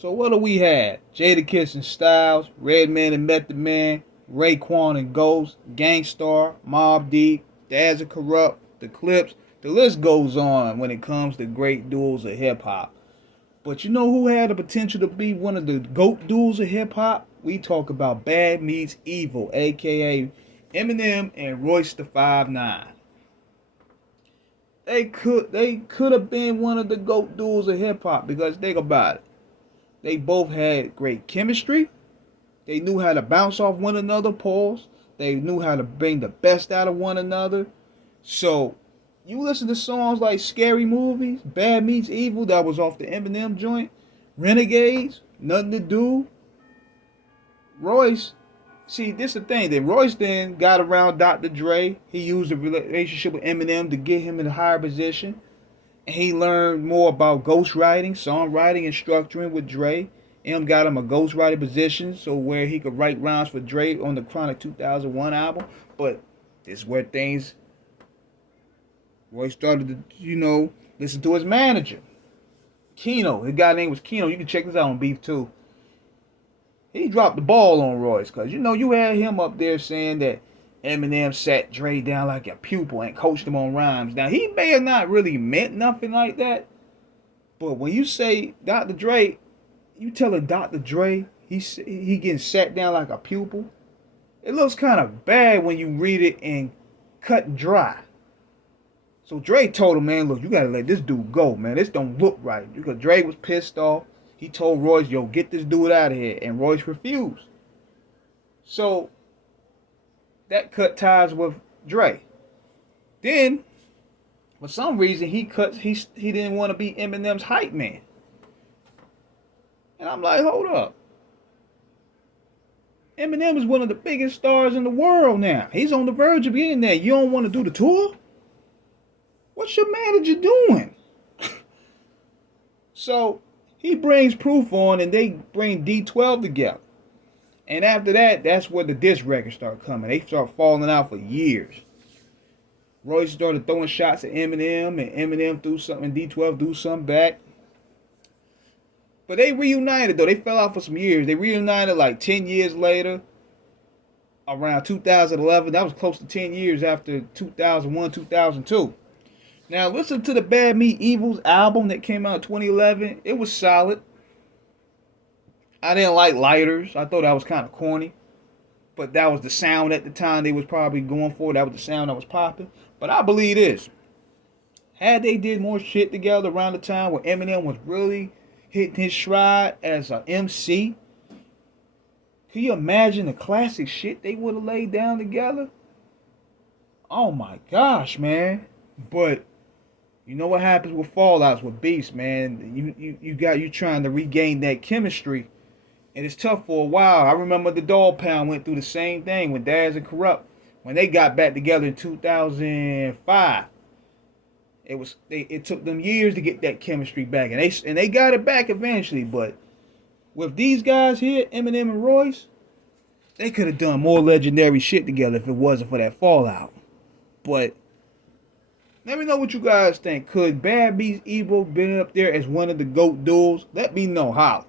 So what do we have? Jadakiss and Styles, Redman and Method Man, Raekwon and Ghost, Gang Starr, Mobb Deep, Daz and Corrupt, The Clips. The list goes on when it comes to great duels of hip hop. But you know who had the potential to be one of the GOAT duels of hip hop? We talk about Bad Meets Evil, aka Eminem and Royce the 5'9". They could have been one of the GOAT duels of hip hop because think about it. They both had great chemistry. They knew how to bounce off one another, pause. They knew how to bring the best out of one another. So you listen to songs like Scary Movies, Bad Meets Evil, that was off the Eminem joint, Renegades, Nothing to Do, Royce. See, this is the thing. That Royce then got around Dr. Dre. He used the relationship with Eminem to get him in a higher position. And he learned more about ghostwriting, songwriting, and structuring with Dre. M got him a ghostwriting position so where he could write rhymes for Dre on the Chronic 2001 album. But this is where things Roy started to, listen to his manager. Keno. His guy name was Keno. You can check this out on Beef too. He dropped the ball on Royce because you had him up there saying that Eminem sat Dre down like a pupil and coached him on rhymes. Now he may have not really meant nothing like that, but when you say Dr. Dre, you telling Dr. Dre he getting sat down like a pupil. It looks kind of bad when you read it and cut and dry. So Dre told him, man, look, you gotta let this dude go, man. This don't look right. Because Dre was pissed off. He told Royce, yo, get this dude out of here. And Royce refused. So that cut ties with Dre. Then, for some reason, he didn't want to be Eminem's hype man. And I'm like, hold up. Eminem is one of the biggest stars in the world now. He's on the verge of being there. You don't want to do the tour? What's your manager doing? So he brings Proof on and they bring D12 together. And after that, that's where the diss records start coming. They start falling out for years. Royce started throwing shots at Eminem and Eminem threw something and D12 threw something back. But they reunited though. They fell out for some years. They reunited like 10 years later. Around 2011. That was close to 10 years after 2001, 2002. Now listen to the Bad Meet Evil's album that came out in 2011. It was solid. I didn't like Lighters. I thought that was kind of corny. But that was the sound at the time they was probably going for. That was the sound that was popping. But I believe this. Had they did more shit together around the time where Eminem was really hitting his stride as an MC, can you imagine the classic shit they would have laid down together? Oh my gosh, man. But you know what happens with fallouts with beefs, man. You trying to regain that chemistry, and it's tough for a while. I remember the Dog Pound went through the same thing with Daz and Corrupt when they got back together in 2005. It took them years to get that chemistry back, and they got it back eventually. But with these guys here, Eminem and Royce, they could have done more legendary shit together if it wasn't for that fallout. But let me know what you guys think. Could Bad Meets Evil been up there as one of the GOAT duels? Let me know. Holla.